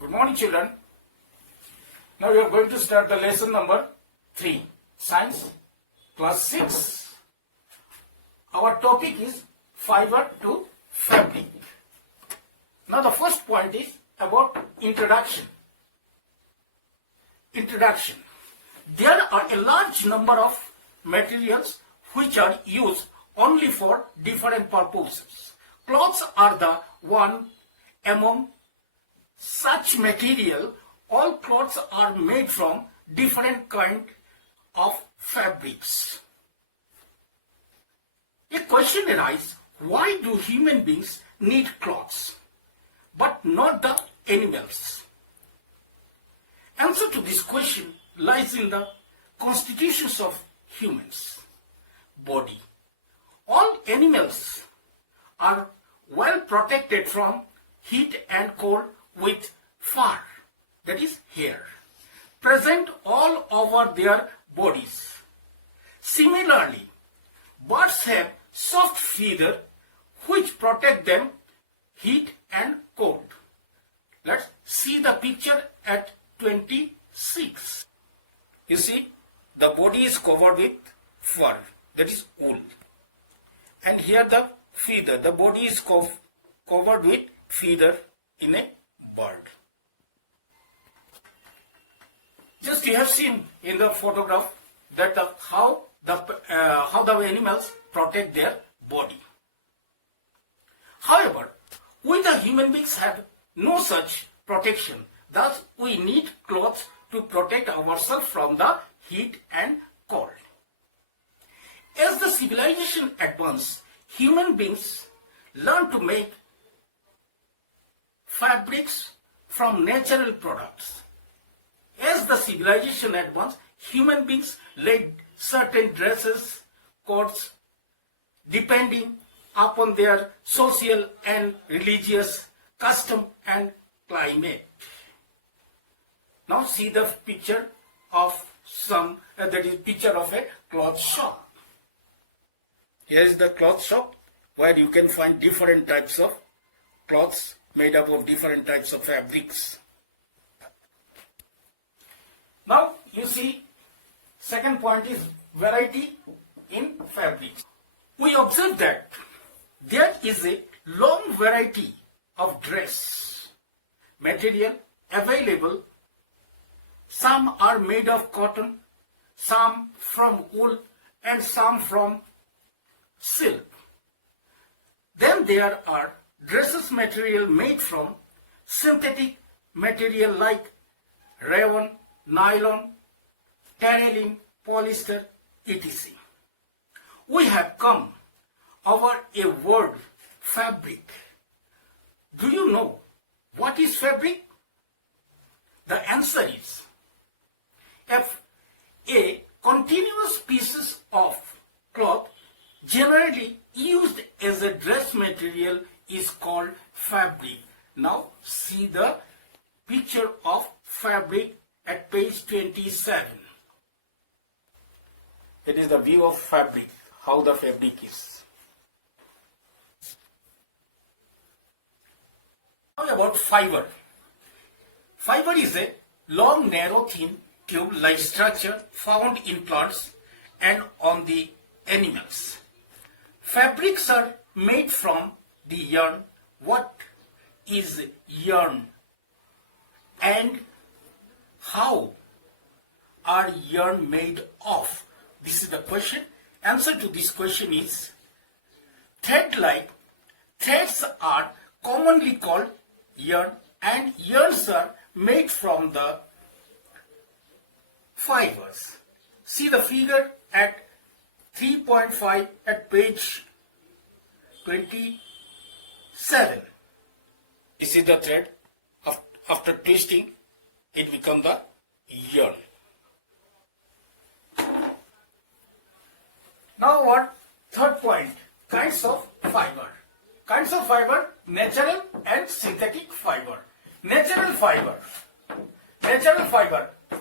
Good morning, children. Now we are going to start the lesson number 3, Science, class 6. Our topic is fiber to fabric. Now the first point is about introduction. Introduction. There are a large number of materials which are used only for different purposes. Clothes are the one among such material. All clothes are made from different kind of fabrics. A question arises, why do human beings need clothes, but not the animals? Answer to this question lies in the constitutions of humans' body. All animals are well protected from heat and cold with fur, that is hair, present all over their bodies. Similarly, birds have soft feathers which protect them heat and cold. Let's see the picture at 26. You see, the body is covered with fur, that is wool. And here the feather, the body is covered with feather in a bird. Just you have seen in the photograph that how the animals protect their body. However, we the human beings have no such protection. Thus, we need clothes to protect ourselves from the heat and cold. As the civilization advanced, human beings learned to make fabrics from natural products. As the civilization advanced, human beings laid certain dresses, coats, depending upon their social and religious custom and climate. Now see the picture of that is picture of a cloth shop. Here is the cloth shop where you can find different types of cloths made up of different types of fabrics. Now you see, second point is variety in fabrics. We observe that there is a long variety of dress material available. Some are made of cotton, some from wool, and some from silk. Then there are dresses material made from synthetic material like rayon, nylon, terylene, polyester, etc. We have come over a word, fabric. Do you know what is fabric? The answer is a continuous pieces of cloth generally used as a dress material is called fabric. Now see the picture of fabric at page 27. It is the view of fabric, how the fabric is. Now about fiber. Fiber is a long, narrow, thin, tube-like structure found in plants and on the animals. Fabrics are made from the yarn. What is yarn? And how are yarn made of? This is the question. Answer to this question is thread-like. Threads are commonly called yarn, and yarns are made from the fibers. See the figure at 3.5 at page 27. You see the thread. After twisting, it becomes the yarn. Now what? Third point, kinds of fiber. Kinds of fiber, natural and synthetic fiber. Natural fiber,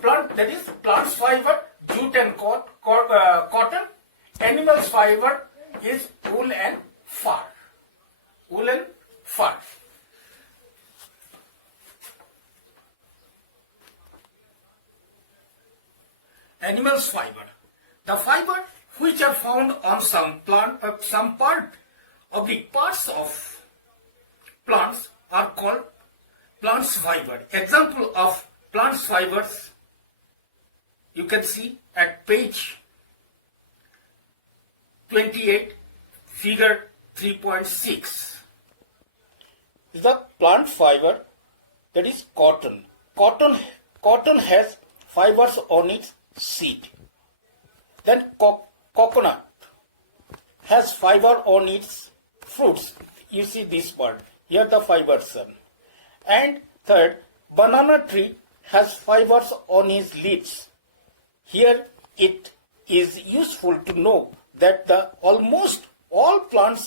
plant, that is plant's fiber, jute and cotton. Animal's fiber is wool and fur. Wool and fur. animal's fiber. The fiber which are found on some part of the parts of plants are called plant's fiber. Example of plant's fibers you can see at page 28, figure 3.6. Is the plant fiber, that is cotton. Cotton has fibers on its seed. Then coconut has fiber on its fruits. You see this part. Here the fibers are. And third, banana tree has fibers on its leaves. Here it is useful to know that the almost all plant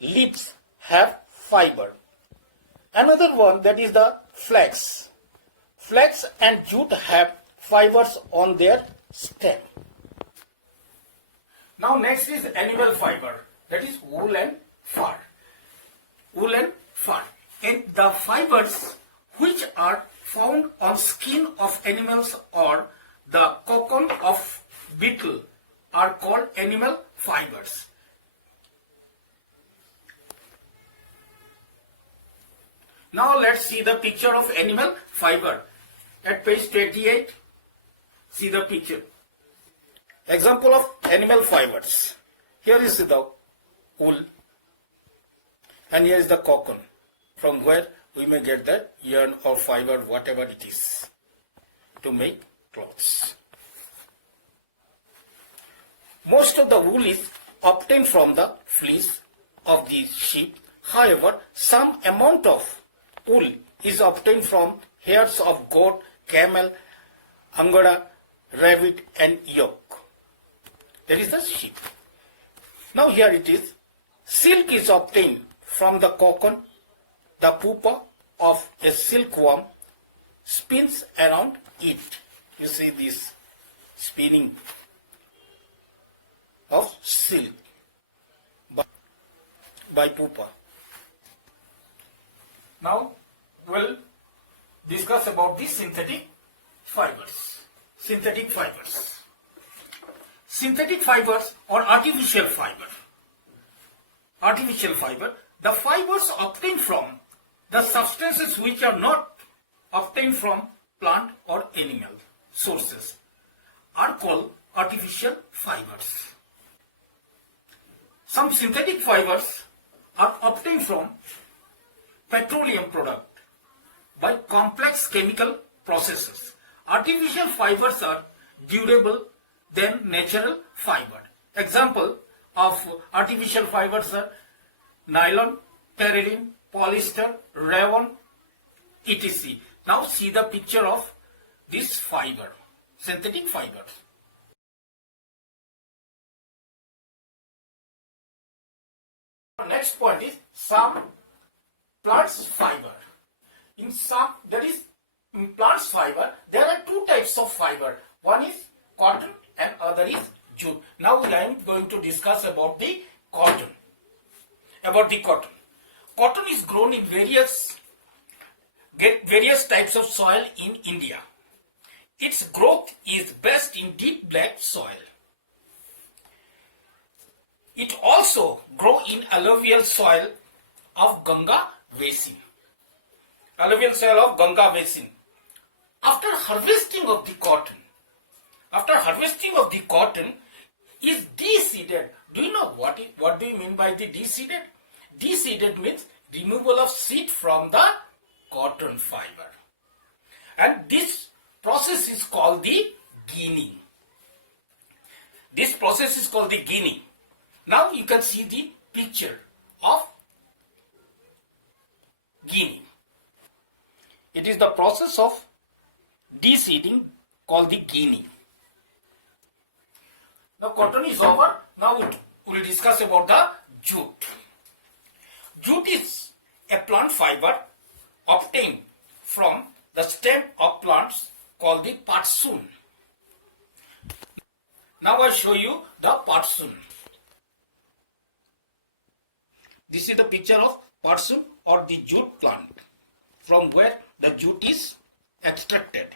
leaves have fiber. Another one, that is the flax. Flax and jute have fibers on their stem. Now next is animal fiber, that is wool and fur. Wool and fur. And the fibers which are found on skin of animals or the cocoon of beetle are called animal fibers. Now let's see the picture of animal fiber. At page 28, see the picture. Example of animal fibers. Here is the wool and here is the cocoon, from where we may get the yarn or fiber, whatever it is, to make clothes. Most of the wool is obtained from the fleece of the sheep. However, some amount of wool is obtained from hairs of goat, camel, angora, rabbit and yoke. That is the sheep. Now here it is. Silk is obtained from the cocoon. The pupa of a silkworm spins around it. You see this spinning of silk by pupa. Now we'll discuss about the synthetic fibers. Synthetic fibers. Synthetic fibers or artificial fiber. Artificial fiber, the fibers obtained from the substances which are not obtained from plant or animal sources are called artificial fibers. Some synthetic fibers are obtained from petroleum product by complex chemical processes. Artificial fibers are durable than natural fiber. Example of artificial fibers are nylon, terylene, polyester, rayon, etc. Now see the picture of this fiber, synthetic fibers. Next point is some plants fiber. In plants fiber, there are two types of fiber. One is cotton and other is jute. Now I am going to discuss about the cotton. Cotton is grown in various types of soil in India. Its growth is best in deep black soil. It also grows in alluvial soil of Ganga basin. Alluvial soil of Ganga basin. After harvesting of the cotton is de-seeded. Do you know what do you mean by the de-seeded? De-seeded means removal of seed from the cotton fiber. And this process is called the ginning. Now you can see the picture of ginning. It is the process of de-seeding called the ginning. Now cotton is over. Now we will discuss about the jute. Jute is a plant fiber obtained from the stem of plants called the patsun. Now I show you the patsun. This is the picture of patsun or the jute plant, from where the jute is extracted.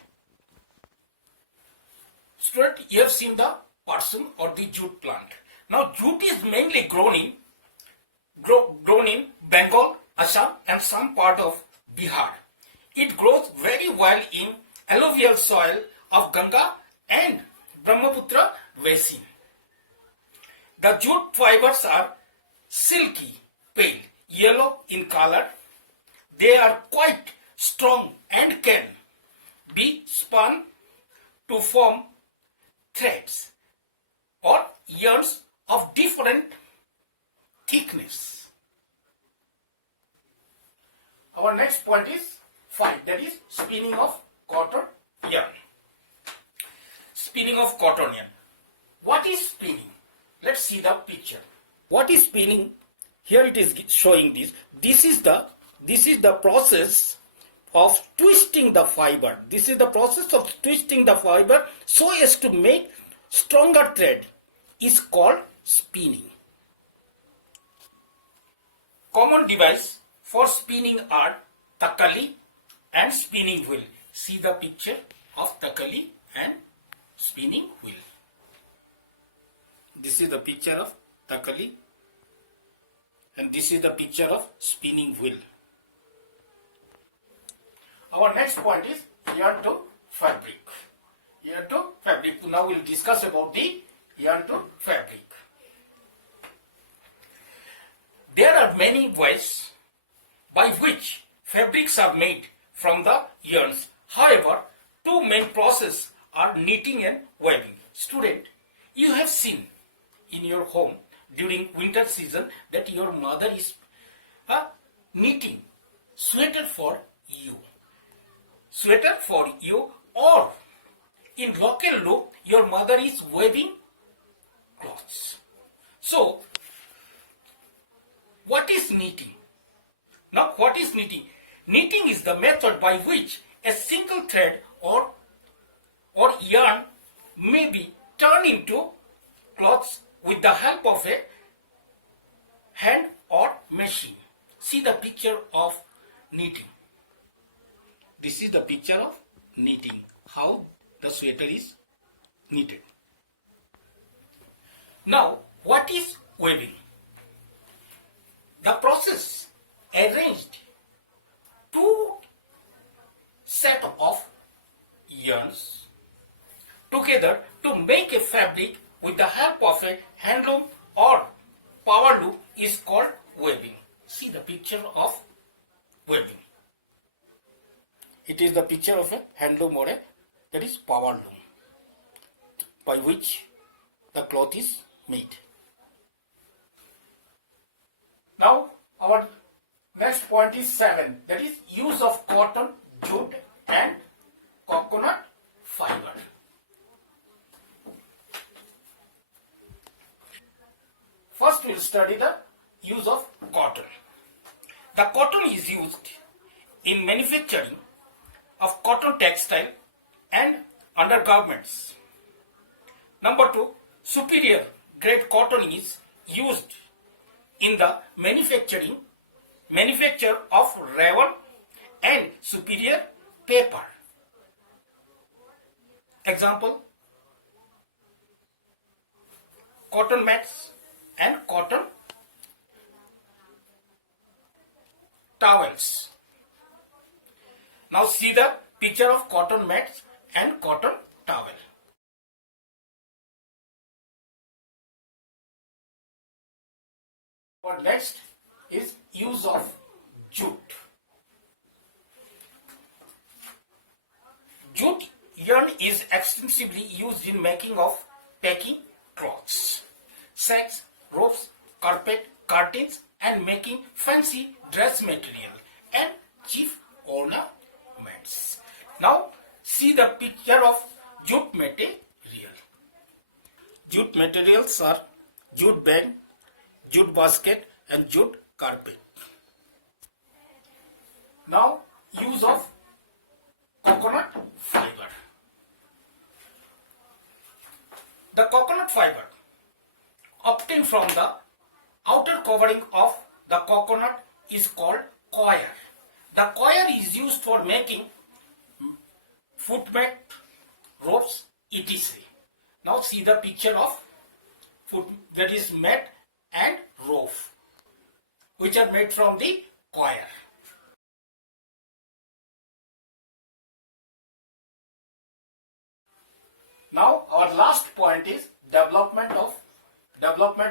Student, you have seen the person or the jute plant. Now jute is mainly grown in Bengal, Assam and some part of Bihar. It grows very well in alluvial soil of Ganga and Brahmaputra basin. The jute fibers are silky, pale, yellow in color. They are quite strong and can be spun to form threads or yarns of different thickness. Our next point is 5, that is spinning of cotton yarn. Spinning of cotton yarn. What is spinning? Let's see the picture. What is spinning? Here it is showing this. This is the process of twisting the fiber. This is the process of twisting the fiber so as to make stronger thread is called spinning. Common device for spinning are takali and spinning wheel. See the picture of takali and spinning wheel. This is the picture of takali and this is the picture of spinning wheel. Our next point is yarn to fabric. Yarn to fabric. Now we will discuss about the yarn to fabric. There are many ways by which fabrics are made from the yarns. However, two main processes are knitting and weaving. Student, you have seen in your home during winter season that your mother is knitting sweater for you. Sweater for you, or in local look your mother is weaving clothes. So what is knitting? Now what is knitting? Knitting is the method by which a single thread or yarn may be turned into cloths with the help of a hand or machine. See the picture of knitting. This is the picture of knitting, how the sweater is knitted. Now, what is weaving? The process arranged two set of yarns together to make a fabric with the help of a handloom or power loom is called weaving. See the picture of weaving. It is the picture of a handloom or that is power loom by which the cloth is made. Now our next point is 7, that is use of cotton, jute and coconut fiber. First we will study the use of cotton. The cotton is used in manufacturing of cotton textile and undergarments. Number 2, superior grade cotton is used in the manufacture of rayon and superior paper. Example, cotton mats and cotton towels. Now see the picture of cotton mats and cotton towel. Our next is use of jute. Jute yarn is extensively used in making of packing cloths, sacks, ropes, carpet, curtains and making fancy dress material and chief ornaments. Now see the picture of jute material. Jute materials are jute bag, jute basket and jute carpet. Now use of coconut fiber. The coconut fiber obtained from the outer covering of the coconut is called coir. The coir is used for making footmat, ropes, etc. Now see the picture of foot, that is mat and roof, which are made from the coir. Now our last point is development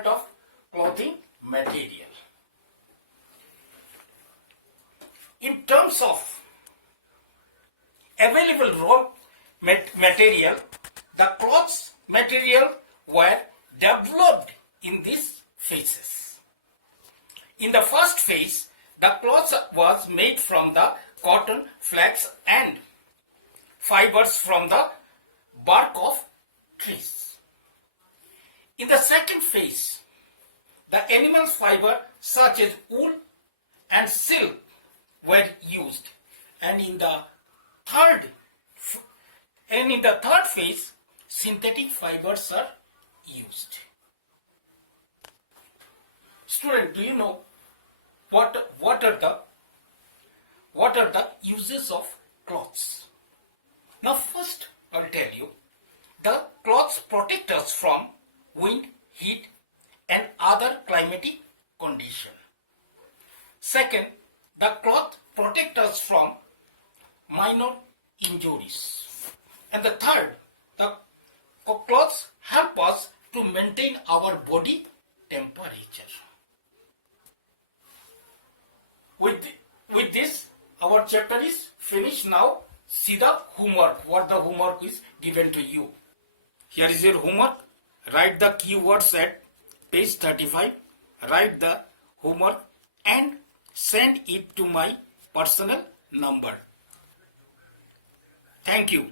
of clothing material. In terms of available raw material, the cloths material were developed in these phases. In the first phase, the cloth was made from the cotton, flax and fibers from the bark of trees. In the second phase, the animal fiber such as wool and silk were used, and in the third phase, synthetic fibers are used. Student, do you know what are the uses of cloths? Now first I will tell you, the cloths protect us from wind, heat and other climatic conditions. Second, the cloth protect us from minor injuries. And the third, the clothes help us to maintain our body temperature. With this, our chapter is finished. Now see the homework, what the homework is given to you. Here is your homework. Write the keywords at page 35. Write the homework and send it to my personal number. Thank you.